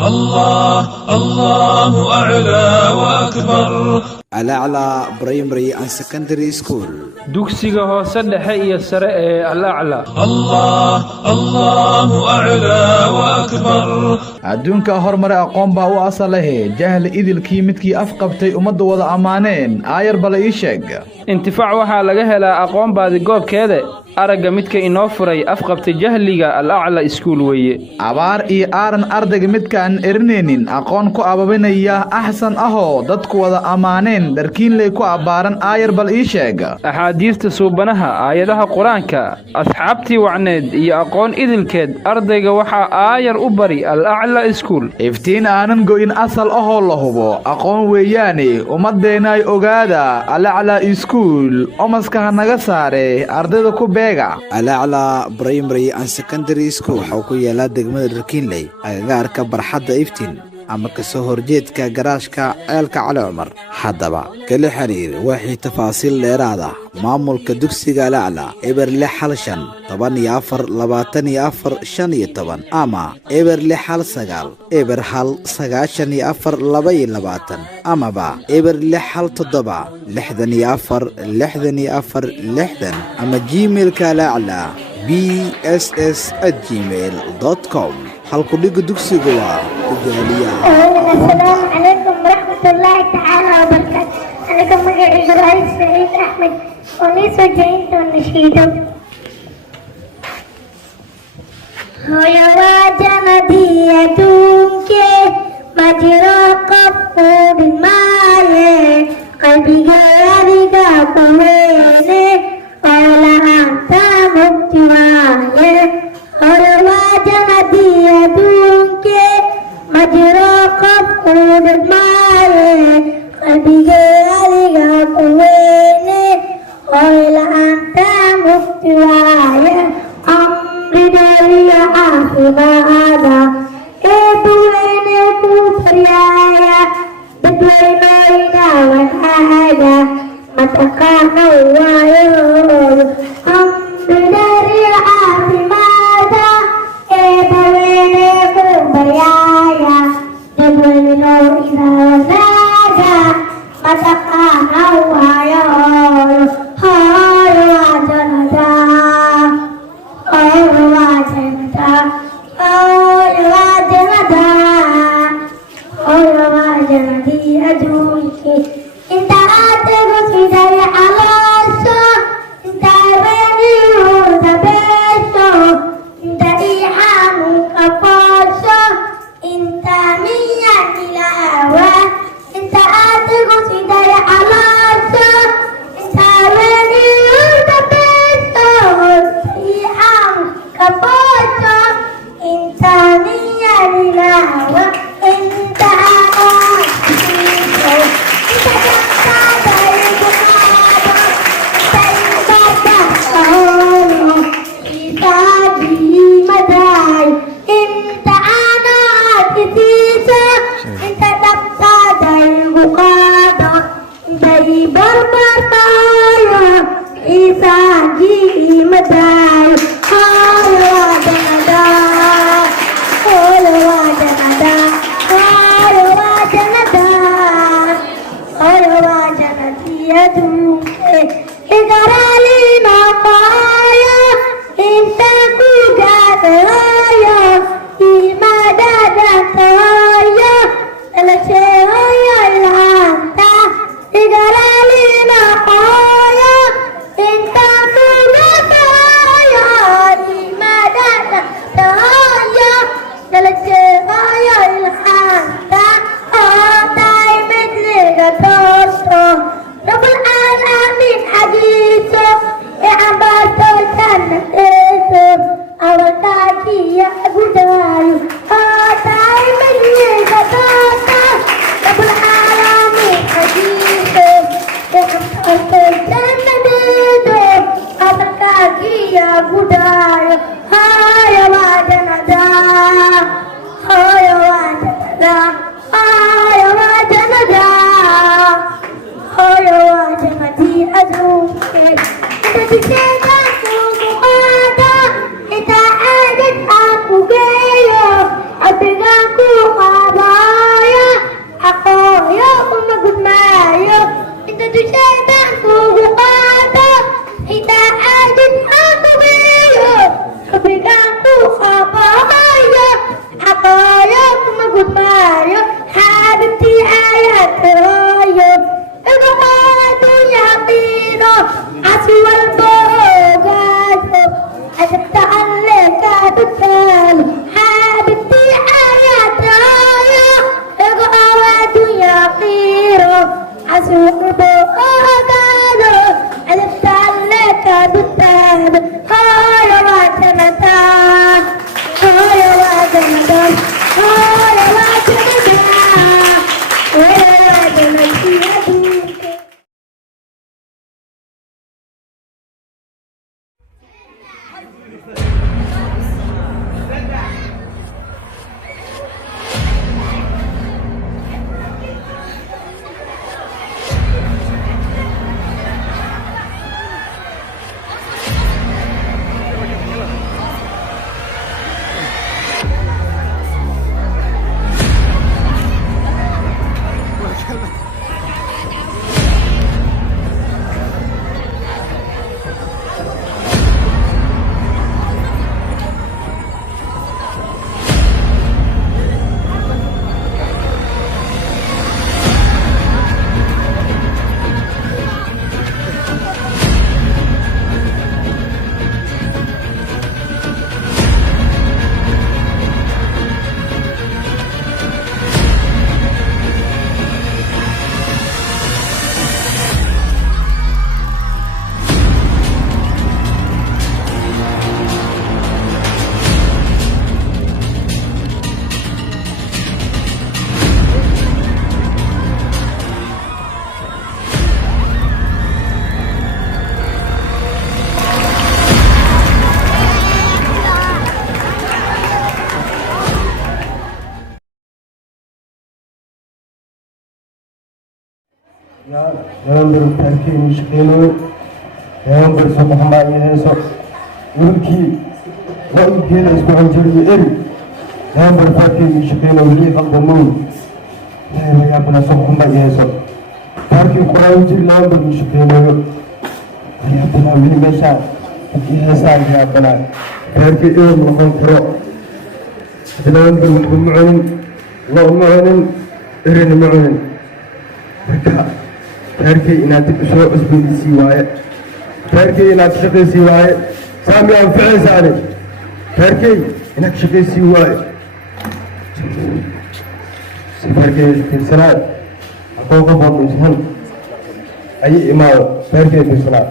الله الله أعلى وأكبر. الأعلى برايمري أند سكندري سكول dugsiga hoose dhexe iyo sare ee Al-A'la. الله الله أعلى وأكبر. adduunka horumar aqoon baa u asalahay jahl idilkii midkii afqabtay ummadda wada amaaneen aayar bala ii sheeg intifaac waxa laga helaa aqoon baadi goobkeeda aragga midka inoo furay afqabtay jahliga Al-A'la School weeye abaar iyo aaran ardayga midkaan erineenin aqoon ku ababinaya ahsan ahoo dadku wada amaaneen darkiin lay ku abaaran aayar bal ii sheeg axaadiista suubanaha aayadaha quraanka asxaabtii wacneed iyo aqoon idilkeed ardayga waxa aayar u bari Al-A'la School iftiin aanan go'in asal ahoo la hubo aqoon weeyaane ummadeena ay ogaada Al-A'la School omaska naga saare ardayda ku الأعلى برايمري أند سكندري سكول waxaa ku yaala degmada Darkiinley agagaarka barxadda iftiin ama ka soo horjeedka garaashka ceelka Cali Cumar haddaba kala xiriir wixii tafaasiil dheeraad ah maamulka dugsiga Al-A'la eber 6 14 24 15 ama eber 6 eber 94 22 ama ba eber 67 64 64 ama gmailka Al-A'la bss@gmail.com halku dhiga dugsiga waa السلام عليكم ورحمة الله تعالى وبركاته. أنا كم إبراهيم سعيد أحمد ونيس وجينت ونشيدو. هو يواجه ديتك مجرى قفور الماء قلبي غيرك قويني ولا أنت مبتواي. هو يواجه ديتك مجرى قفور الماء قلبي غيرك قويني ولا أنت مبتواي. أمري داري عاصمة هذا إبوين كفريايا بدوين إلى والحاجة متقانا ويور. أمري داري عاصمة هذا إبوين كفريايا بدوين إلى والحاجة متقانا ويور. هاي وجندا hooyo ilhaanta oo tahay mid liga toosto rabul caalamiin xagiiso ee cambaarto jannadeeso awalkaakiya gudaayo oo tahay mid liga toosto rabul caalamiin xagiiso ee cambaarto jannadeeso awalkaakiya gudaayo hooyo waa jannada hooyo waa jannada hooyo waa jannada hooyo waa jannadii adduunkeed inta jisheedaa kuugu qaada intaa aadad aan ku geeyo codbigaan ku qaadaayo xaqooyo uma gudmaayo inta jisheedaa kuugu qaada intaa aadad aan ku geeyo codbigaan ku qaadaayo xaqooyo uma gudmaayo xaabibtii aayaadkooyo igoqaadu yaqiino casi walbo ogaado adabta alle kaadu taalo xaabibtii aayaadkooyo igoqaadu yaqiino casi walbo ogaado adabta alle kaadu taalo hooyo waa jannada hooyo waa jannada hooyo waa jannada hooyo waa jannadii adduunka November terkini şekilde November sokakma ineso ülki ve ülkeyle iskuhancılığı eri November terkini şekilde ülke kaldımun ve yapına sokakma ineso terkini Kur'ancı November şekilde yapına bilmesa İnsan yapına terkini ülke kuro November mu'min Allah'ın erini mu'min تركي إنها تبشر أسبوع سواية تركي إنها تشقي سواية سامي أنفعي سالي تركي إنها تشقي سواية تركي تنسلات أقوى قبض إنسان أي إمام تركي تنسلات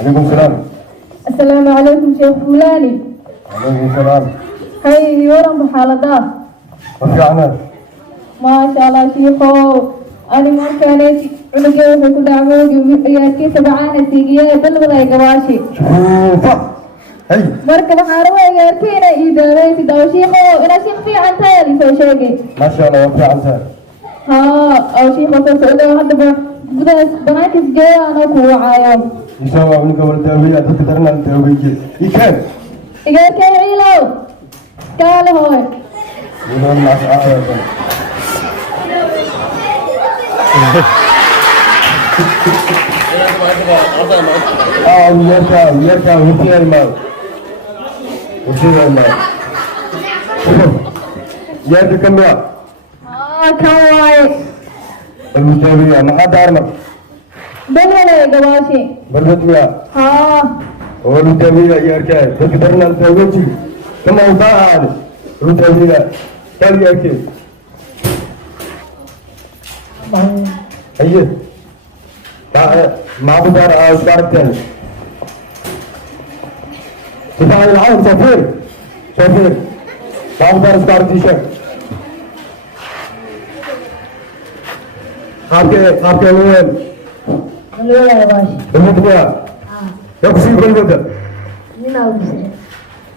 عليكم السلام. السلام عليكم شيخ فلاني. عليكم السلام. هاي يورم بحالة رجعنا. ما شاء الله شيخو أنا ما كانت عنقي وكل عموقي وياكي سبعانة سيقيا بلغة قواشي. شوفا. هاي. مركب حاروة ياكينا إذا ريتي دو شيخو أنا شيخ في عن تالي سو شيخي. ما شاء الله وفي عنها. ها أو شيخو سأسأله هذا بناتي سجايا أنا كوعايا. إن شاء الله ابنك والتأويل أتذكرنا التأويل. إيكان. إيكان كان عيلو. قال هوي. يقولون مع سعادة. ويركع وفيها الماء وفيها الماء يا كم يا كواي المتابعين ما حد عرمك بلولا يا قواشي بلوت يا والمتابعين يركع تقدرنا نتوجه كما وضع هذا المتابعين كم يركع أيه ما بدار أصدار تاني سبحان الله سفير ما بدار أصدار تيشر خابك نوين بلولا يا قواشي المتابعين يقصي بالبدر من أوكسي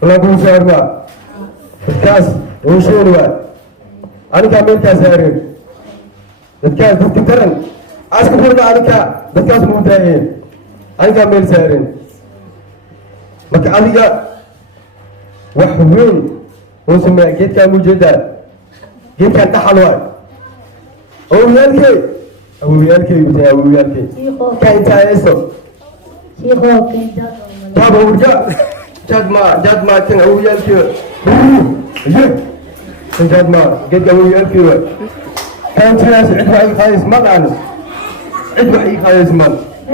ولا بوسى أربعة الكاس وشين واحد أنا كمان كاسرين الكاس تفتكرن أسكت فرنا أنا الكاس مودعين أنا كمان سارين مك أبيك وحوين وسمع جيت كان موجودة جيت كان تحلوان أو ويالكي بتاع ويالكي كان تايسو شيخو كنت طب هو جاد ما كان هو يالكي جاد ما قد هو يالكي كان تناس عدوا أي خايس ما عنه عدوا أي خايس ما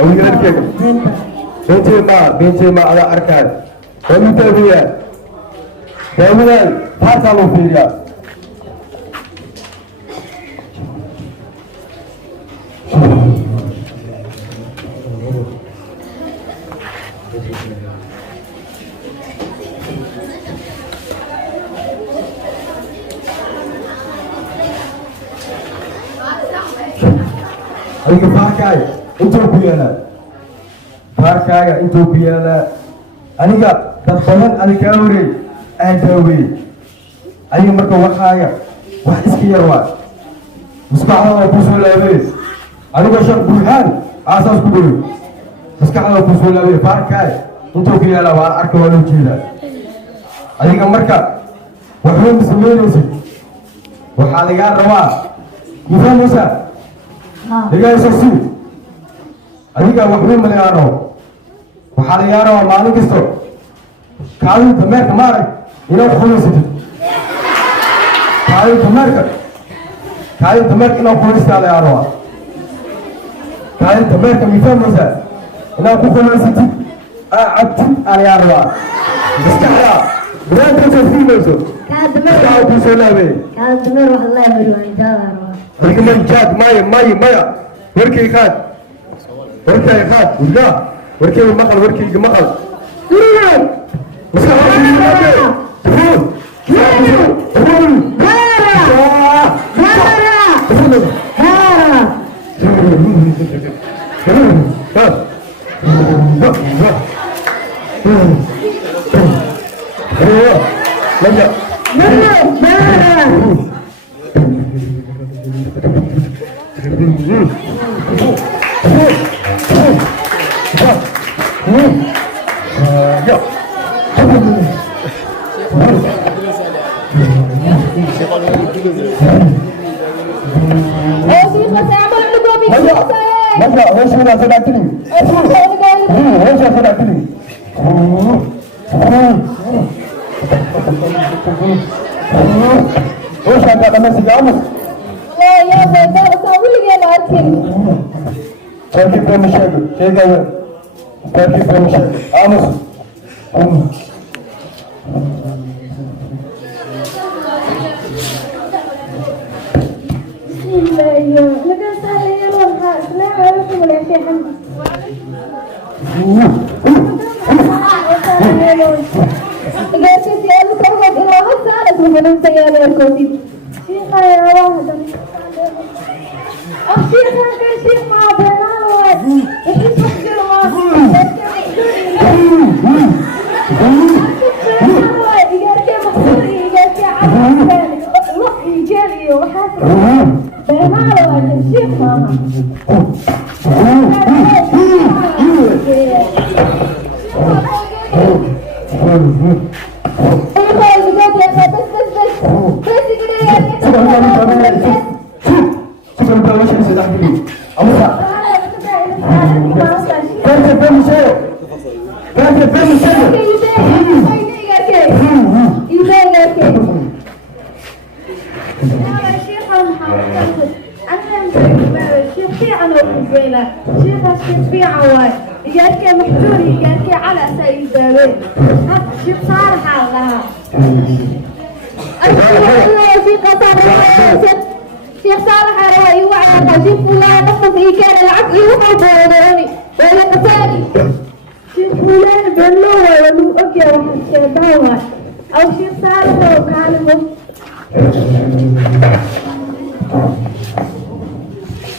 هو يالكي بنتي ما على أركان ومتابعين دائما فاتلوا فيها أيها فاركاي أنتوا بيانا فاركاي أنتوا بيانا أنا تطلع أنا كاوري أدوي أيها مركو وخايا واحد إسكيروا مسكعنا وبوسول أبيس أنا بشر برهان أساس كبير مسكعنا وبوسول أبيس فاركاي أنتوا بيانا وأركوا لوجينا أيها مركا وحنا مسلمين وحاليا روا يفهم موسى دقاي سوسي adiga waxba ma leeyaano waxa la yaaro maalin kasto kaalin dameerka maaray inuu xulaysid kaalin dameerka inuu xulaysid la yaaro kaalin dameerka mi fahmaysa inuu ku xulaysid abti la yaaro iskaxya wada tafsiimayso kaad ku salaabe كان دمر والله يبرون جاروا adiga man jaad maya warkay khaad warkay khaad wada warkay maqal warkay maqal شيخ صالح روى وعلى شيخ فلان نصف كان العقل يوحى بوروني ولا قتالي شيخ فلان بلوه ولو أكي وحكي داوة أو شيخ صالح وكالمه.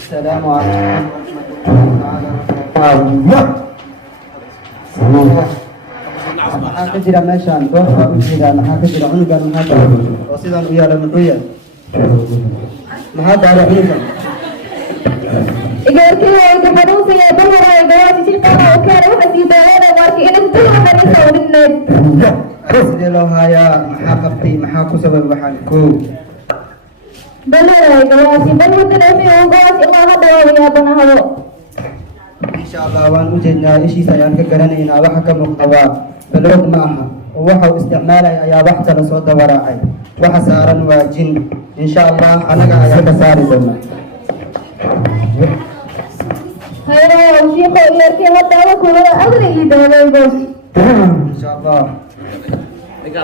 السلام عليكم maxaa ka jira meeshaan kooxda u jeedaa maxaa ka jira cunugan maxaa tahay oo sidaan u yaala muxuu yahay maxaa tahay cunugan إجارتي وإجابروسي يا دمر إجارتي شيخ أنا وكان واحد يدانا واركي إنك تلوه مريسة وللناس sidee loo haayaa maxaa qabtay maxaa ku sabab waxaan koo بلا إجارتي بل ممكن أمي وإجارتي الله هذا ويا بنهو insha allah waan u jeednaa ishiisa ayaan ka garanaynaa waxa ka muuqdawaa baloog ma aha oo waxa uu isticmaalaya ayaa wax kala soo dawaraacay waxa saaran waa jin insha allah anaga ayaa ka saari doona هيا وشيخ إجارتي هذا وكل أدري يدانا بس insha allah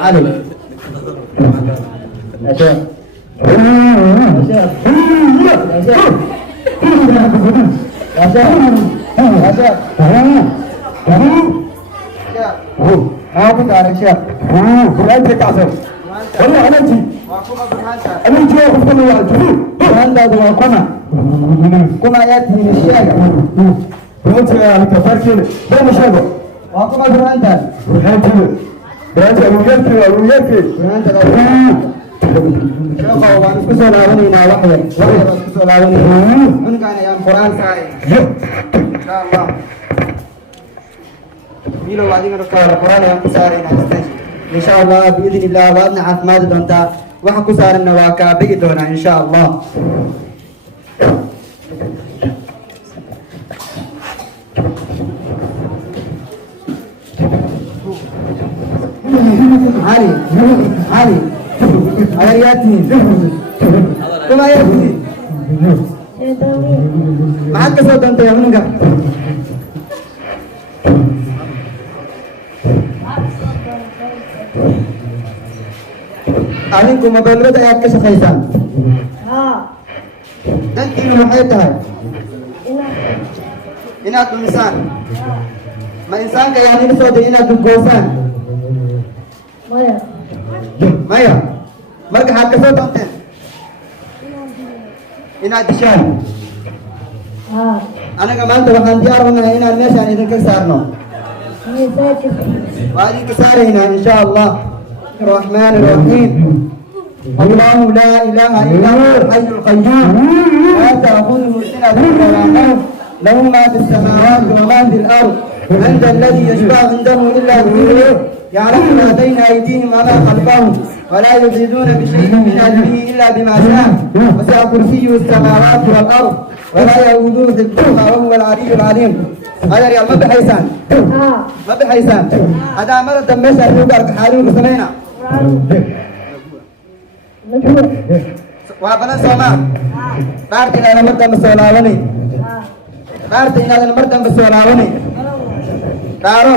علي يا شيخ aku tak ada siap. Bukan kita sah. Orang mana sih? Ini dia bukan orang tu. Anda dengan kona. Kona ayat ini siapa? Bukan saya kita pergi. Bukan siapa? Aku mau berantar. Berantar. Berantar. Berantar. Siapa orang kusol lawan ini nawak ya? Orang kusol lawan ini. Mereka yang Quran saya. Insyaallah. Milo wadi ngerasa Quran yang besar ini nanti. Insyaallah biidznillah wadna afmad donta. Waxa ku saaran waa ka bigi doona insyaallah. Ali. Ayatni. Kuma ayatni. Maxaad ka soo doontay cunuga adinku mobeelada ayaad ka shaqaysaan dantiinu maxay tahay inaad dhumisaan ma insaanka ayaan ila soo day inaad dugoosaan maya marka xaad ka soo doonteen inaad dishaan anaga maanta waxaan diyaar u nahay inaan meeshaan idinka saarno waa idinka saaraynaa insha allah الرحمن الرحيم الله لا اله الا هو الحي القيوم لا تاخذه سنه ولا نوم له ما في السماوات وما في الارض من ذا الذي يشفع عنده الا باذنه يعلم ما بين ايديهم وما خلفهم ولا يحيطون بشيء من علمه الا بما شاء وسع كرسيه السماوات والارض ولا يؤوده حفظهما وهو العلي العليم هذا ريال ما بحيسان ما بحيسان هذا مرة دمشق يوقع حالي وسمينا وابنا سوما بارتي لنا مرة مسولاوني بارتي لنا مرة مسولاوني كارو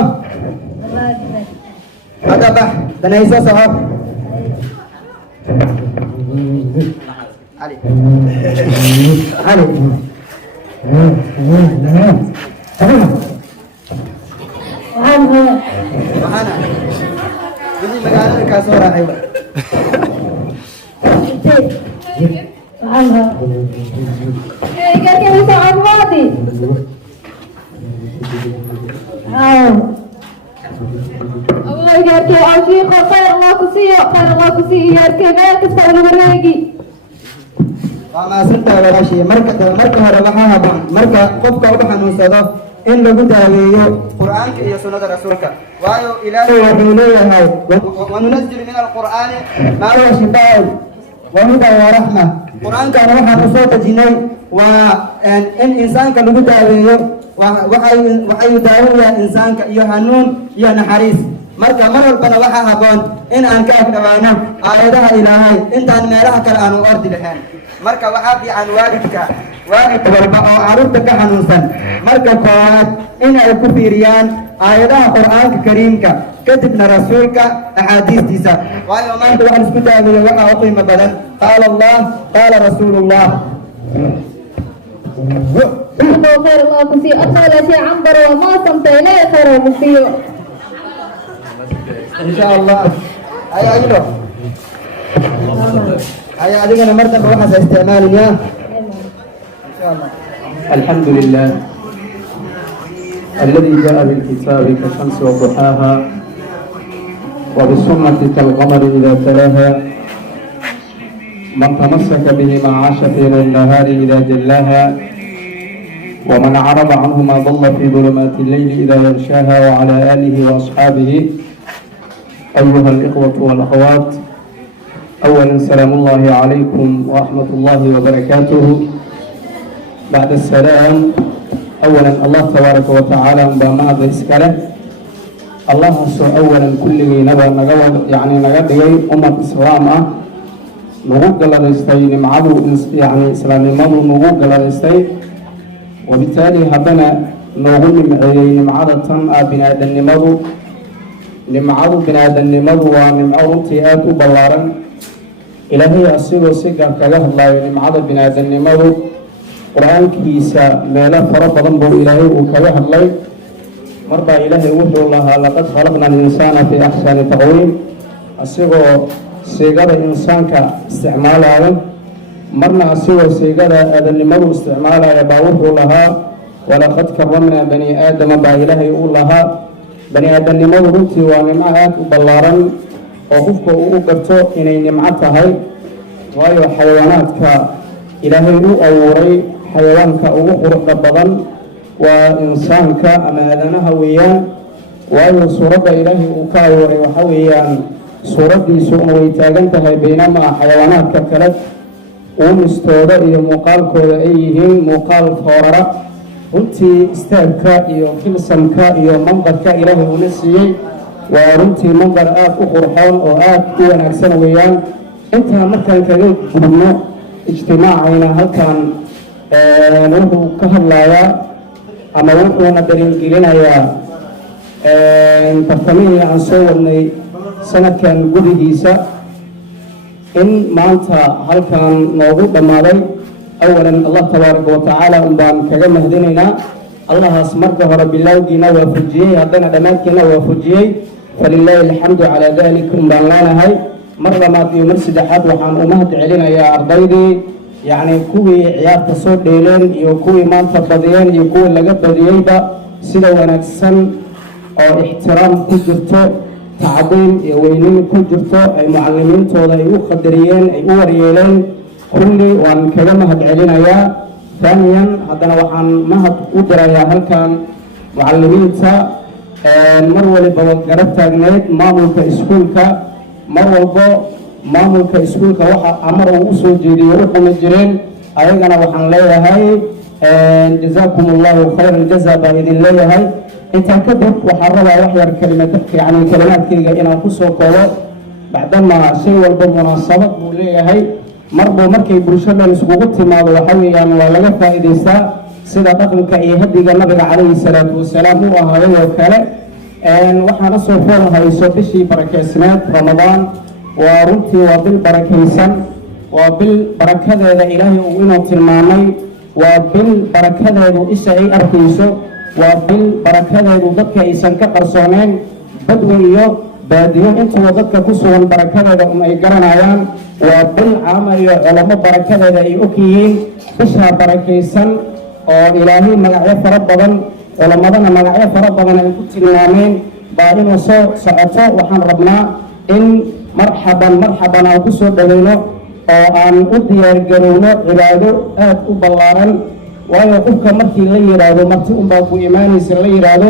هذا بح بنيسا صحاب علي علي معانا بدي مقالة كاسورة أيوة إجارتي ويسا عمادي إجارتي أو شيخ خير الله كسيه إجارتي مالك استولي مريقي وما سنت ولا شيء مركز هذا بحاها مركز قفك وبحا نوصده إن لقد عليه قرآن يا سنة رسولك وآيو إلهي وحوليه وننزل من القرآن ما هو شفاء وهدى ورحمة قرآن كان وحا نصوت جنيه وإن إنسان كان لقد عليه waxay daawayaan insaanka iyo hanuun iyo naxariis marka mar walbana waxaa habboon in aan ka agdhawaano aayadaha ilaahay intaan meelaha kale aanu ordi lahayn marka waxaa fiican waalid walba oo carruurta ka xanuunsan marka koowaad in ay ku fiiriyaan aayadaha qur'aanka kariimka kadibna rasuulka axaadiistiisa waayo maanta waxaan isku daaweeya waxaa u qiimo badan qaala allah qaala rasuulullah خير الله كسي أطول شيء عنبر وما صمتيني خير ومسيو إن شاء الله هيا أيضا هيا أدينا مرتبة واحدة استعمال يا إن شاء الله الحمد لله الذي جاء بالكتاب كالشمس وضحاها وبالسنة كالقمر إذا تلاها من تمسك بهما عاش في النهار إذا جلاها ومن عرض عنهما ضل في ظلمات الليل إذا يغشاها وعلى آله وأصحابه أيها الإخوة والأخوات أولا سلام الله عليكم ورحمة الله وبركاته بعد السلام أولا الله تبارك وتعالى بما إسكاله الله أولا كل نبى نجود يعني نجد أمة إسلام نقول على الاستين معه يعني إسلام مضو نقول على الاستين وبالتالي هبنا نقول نمعادة بناء النمضو نمعادو بناء النمضو ونمعادو تيات بلارا إلهي أصير وسيقر كجاه الله نمعادة بناء النمضو قرآن كيسا مالا فرق ضنبه إلهي وكجاه الله مرضى إلهي وحي الله لقد خلقنا الإنسان في أحسن تقويم أصير سيقر الإنسان كاستعمال هذا مرنا سوى سيقظة هذا اللي مروا استعمالها يباوه لها ولقد كرمنا بني آدم بإله يقول لها بني آدم اللي مروا ربتي ونمعات بلارا وقفك وقفتو إني نمعتها وهي حيوانات كإلهي أوري حيوان كأوخر قبضا وإنسان كأما أذنها ويان وهي صورة إلهي أكاوري وحويان صورة سوء ويتاقنتها بينما حيوانات ككلت uumistooda iyo muuqaalkooda ay yihiin muuqaal foorara runtii istaagka iyo filsamka iyo mandarka ilaahay uuna siiyey waa runtii mandar aad u qurxoon oo aad u wanaagsan weeyaan intaa markaan kaga gudubno ijtimaacayna halkan wuxuu ka hadlayaa ama wuxuuna dareengelinayaa tartamihii aan soo wadnay sanadkan gudihiisa in maanta halkan noogu dhammaaday awalan allah tabaaraka wa tacaala unbaan kaga mahadinaynaa allahaas marka hore bilowgiina waafajiyey haddana dhammaadkiina waafajiyey falilaahi alxamdu calaa dalik unbaan leenahay mar labaad iyo mar saddexaad waxaan u mahad celinayaa ardaydii yacni kuwii ciyaarta soo dheeleen iyo kuwii maanta badiyeen iyo kuwii laga badiyeyba sida wanaagsan oo ixtiraam ku jirto تعظيم وينين كجرتو أي معلمين تودا أي خدريين أي وريلين كل وان كلمة هدعلنا يا ثانيا هذا وحن مهد قدرة يا هل كان معلمين تا مروا لبوقرتها جنيد مامولك إسكولك مروا مامولك إسكولك وح أمره وصول جدي ورقم الجرين أيضا وحن ليا هاي جزاكم الله خير الجزاء بإذن الله هاي انت كذب وحررها وحير كلمة يعني كلمات كذا إن أقصه قوة بعدما شيء والبمناسبة وليه هاي مربو مركي برشلة نسبوقت ما وحوي يعني ولا فائدة سيدا تقل كأيهدي النبي عليه الصلاة والسلام هو هذا وكاله أن وحنا صوفنا هاي صوتشي بركة رمضان ورنتي وبالبركة وبالبركة هذا إلهي وإنه تلمامي وبالبركة هذا إسعي أركيسو وبالبركة ضدك إيسان كقرصونين بدوية بادية أنت وضدك كسوان بركة أم أي قرن عيان وبالعامة علماء بركة أي أكيين بشها بركة إيسان وإلهي مقعية فربضا ولمضنا مقعية فربضا أن كنت النامين بارين وصو سعطاء وحن ربنا إن مرحبا أو كسو دلينو وأن أدير قرونو عبادو آت أبلارا waayo qofka markii la yiraahdo marti un baa ku iimaanaysa la yiraahdo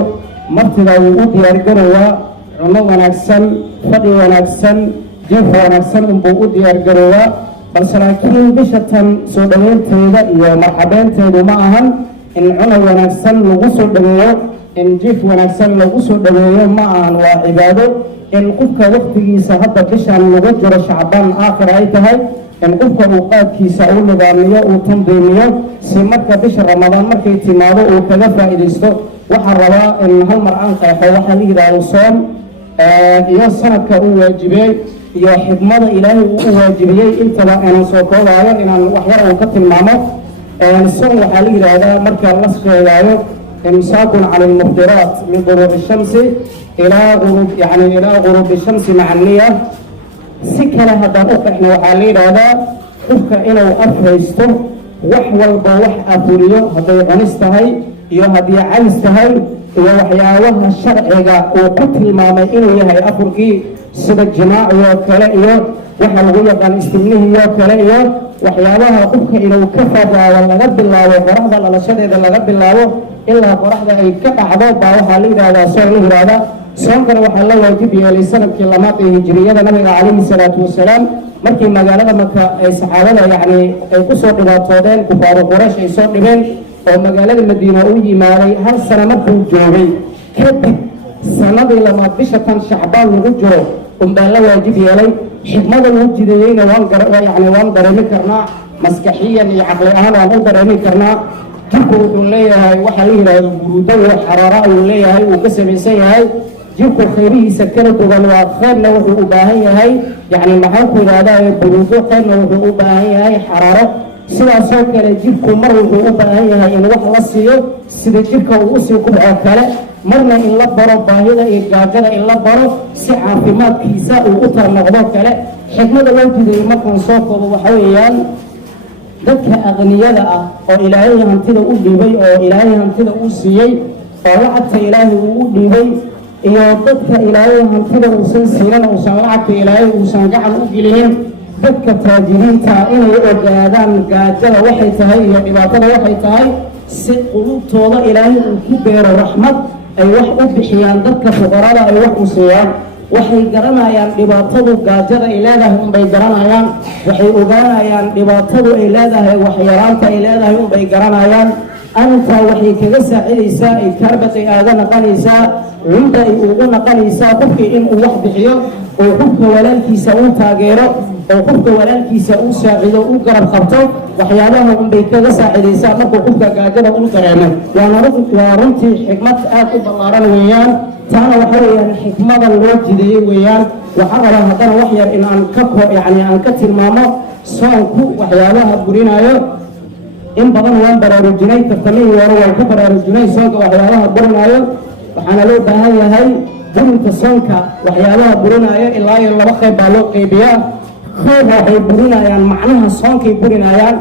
martida uu u diyaar garowaa cuno wanaagsan fadhi wanaagsan jiif wanaagsan unbuu u diyaar garowaa balse laakiin bishatan soo dhaweynteeda iyo marxabeynteedu ma ahan in cunay wanaagsan lagu soo dhaweeyo in jiif wanaagsan lagu soo dhaweeyo ma ahan waa cibaado in qofka waqtigiisa hadda bishan lagu jiro shacbaan aakhir ay tahay in qofka uu qaadkiisa uu nidaamiyo uu tandiimiyo si marka bisha ramadaan markay timaado uu kaga faa'iidaysto waxaa rabaa in hal mar aan qeexo waxaa la yidhaahdo soom iyo sanadka uu waajibiyey iyo xikmada ilaahay uu u waajibiyey intaba aanan soo koobaayo inaan wax yar uu ka tilmaamo soom waxaa la yidhaahdaa marka la sheegaayo imsaakun cala almuftiraat min duruubi shamsi ilaa guruubi shamsi maca niya si kale haddaan u qeexno waxaa la yidhaahdaa qofka inuu afhaysto wax walba wax afuliyo hadday cunis tahay iyo haddii cays tahay iyo waxyaabaha sharciga uu ku tilmaamay inuu yahay afurkii sida jimaaciyoo kale iyo waxa lagu yaqaan istimnihiyoo kale iyo waxyaabaha qofka inuu ka fogaado laga bilaabo qoraxda dhalashadeeda laga bilaabo ilaa qoraxda ay ka dhacdo baa waxaa la yidhahdaa soon la yidhaahda soonkana waxaa la waajib yeelay sanadkii lamaad ee hijriyada nabiga calayhi salaatu wasalaam markii magaalada maka ay saxaabada yacni ay ku soo dhibaatoodeen kufaaru quraysh ay soo dhibeen oo magaalada madiina u yimaaday hal sano markuu joogay kadib sanadii lamaad bisha tan shacbaan lagu jiro unbaa la waajib yeelay xikmada loo jideeyeyna waan dareemi karnaa maskaxiyan iyo caqli ahaan waan u dareemi karnaa jirku wuxuu leeyahay waxaa la yidhaahdo buruudo iyo xaraara uu leeyahay uu ka samaysan yahay jirku khayrihiisa kala duwan waa khayrna wuxuu u baahan yahay yacni maxaan ku yidhahdaa buruudo khayrna wuxuu u baahan yahay xaraaro sidaasoo kale jirku mar wuxuu u baahan yahay in wax la siiyo sida jirka uu usii kubcoo kale marna in la baro baahida iyo gaajada in la baro si caafimaadkiisa uu u tarnoqdo kale xikmada loo jideeyey markaan soo koobo waxa weeyaan dadka aqniyada ah oo ilaahay hantida u dhiibay oo ilaahay hantida u siiyey oo lacagta ilaahay uu u dhiibay iyo dadka ilaahay hantida uusan siinan uusan lacagta ilaahay uusan gacan u gelinin dadka taajiriinta inay ogaadaan gaajada waxay tahay iyo dhibaatada waxay tahay si qulubtooda ilaahay uu ku beero raxmad ay wax u bixiyaan dadka fuqarada ay wax u siiyaan waxay garanayaan dhibaatadu gaajada ay leedahay unbay garanayaan waxay ogaanayaan dhibaatadu ay leedahay waxyaraanta ay leedahay unbay garanayaan arintaa waxay kaga saacidaysaa ay kaarbad ay aaga naqanaysaa cunda ay ugu naqanaysaa qofkii inuu wax bixiyo oo qofka walaalkiisa uu taageero oo qofka walaalkiisa uu saacido uu garab qabto waxyaabaha unbay kaga saacidaysaa markuu qofka gaajada uu dareemo waa runtii xikmad aad u ballaaran weeyaan taana waxa weeyaan xikmada loo jideeyey weeyaan waxaa rabaa haddana wax yar in aan ka tilmaamo soonku waxyaabaha burinaayo in badan waan baraarujinay tartamihii hore waan ku baraarujinay soonka waxyaabaha burinaayo waxaana loo baahan yahay burinta soonka waxyaabaha burinaayo ilaa iyo 2 qayb baa loo qaybiyaa qayb waxay burinayaan macnaha soonkay burinayaan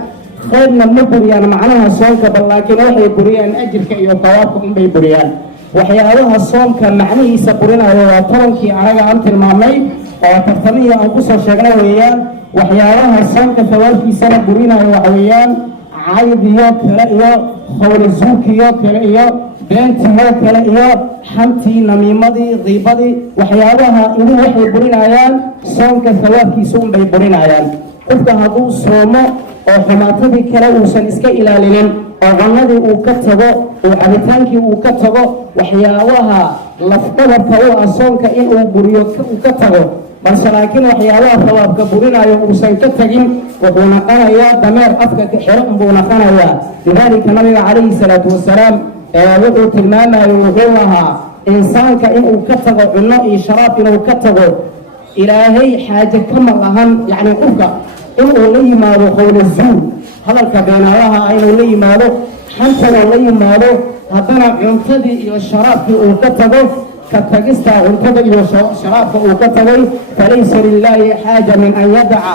qaybna ma buriyaan macnaha soonka bal laakiin waxay buriyaan ajirka iyo thawaabka unbay buriyaan waxyaabaha soonka macnihiisa burinayo waa tobankii anaga aan tilmaamnay oo tartamihii aan kusoo sheegnay weeyaan waxyaabaha soonka thawaabkiisana burinayo waxa weeyaan caydiyo kale iyo khawlasuukiyo kale iyo beentiyo kale iyo xantii namiimadii qiibadii waxyaabaha inuu waxay burinayaan soonka thawaabkiisa unbay burinayaan qofka hadduu soomo oo xumaatadii kale uusan iska ilaalinin oo cunadii uu ka tago oo cabitaankii uu ka tago waxyaabaha lafdhabarka u ah soonka inuu buriyo uu ka tago balse laakiin waxyaabaha thawaabka burinayo uusan ka tagin wuxuu naqanayaa dameer afka ka xiro unbuu naqanayaa lidaalika nabiga calayhi salaatu wasalaam wuxuu tilmaamayo wuxuu lahaa insaanka inuu ka tago cunno iyo sharaab inuu ka tago ilaahay xaaje kama lahan yacni qofka inuu la yimaado qowla zuur hadalka beenaalaha inuu la yimaado xantana la yimaado haddana cuntadii iyo sharaabkii uu ka tago ka tagista cuntada iyo sharaabka uu ka tagay falaysa lilaahi xaaja min an yadaca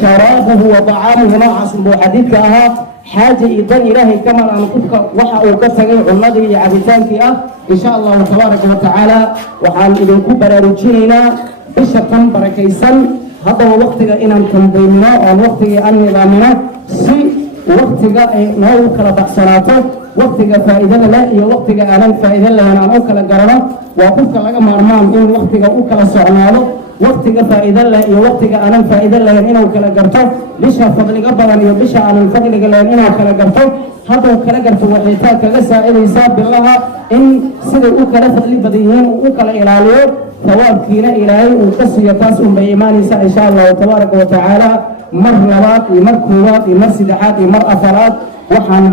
sharaabuhu wa طacaamuhu noocaas unbuu xadiidka ahaa xaaja iyo dan ilaahay kama lahan qofka waxa uu ka tagay cunadii iyo cabitaankii ah insha allahu tabaaraka wa tacaala waxaan idinku baraarujinaynaa bisha tan barakaysan haddaba waktiga inaan tandaymino oon waktigii aan nidaamino si waktiga ay noogu kala baxsanaato waktiga faa'iidada leh iyo waktiga aanan faa'iida lahayn aan u kala garano waa qofka laga maarmaan in waktiga u kala socnaado waqtiga faa'iido leh iyo waqtiga aanan faa'iido lahayn inuu kala garto bisha fadliga badan iyo bisha aanan fadliga lahayn inuu kala garto hadduu kala garto waxay taa kaga saacidaysaa bilaha in siday u kala fadli badan yihiin uu u kala ilaaliyo thawaabkiina ilaahay uu ka siiyo taas unbay imaanaysaa insha allahu tabaaraka wa tacaala mar labaad iyo mar koowaad iyo mar saddexaad iyo mar afaraad waxaan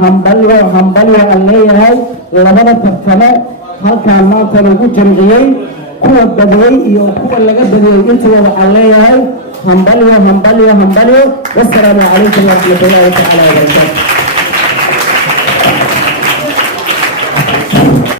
hambalyo aan leeyahay labada tartame halkaan maanta lagu jamciyey kuwa badiyey iyo kuwa laga badiyey intuba waxaan leeyahay hambalyo wassalaamu calaykum waraxmatullaahi tacaala wabarakaatu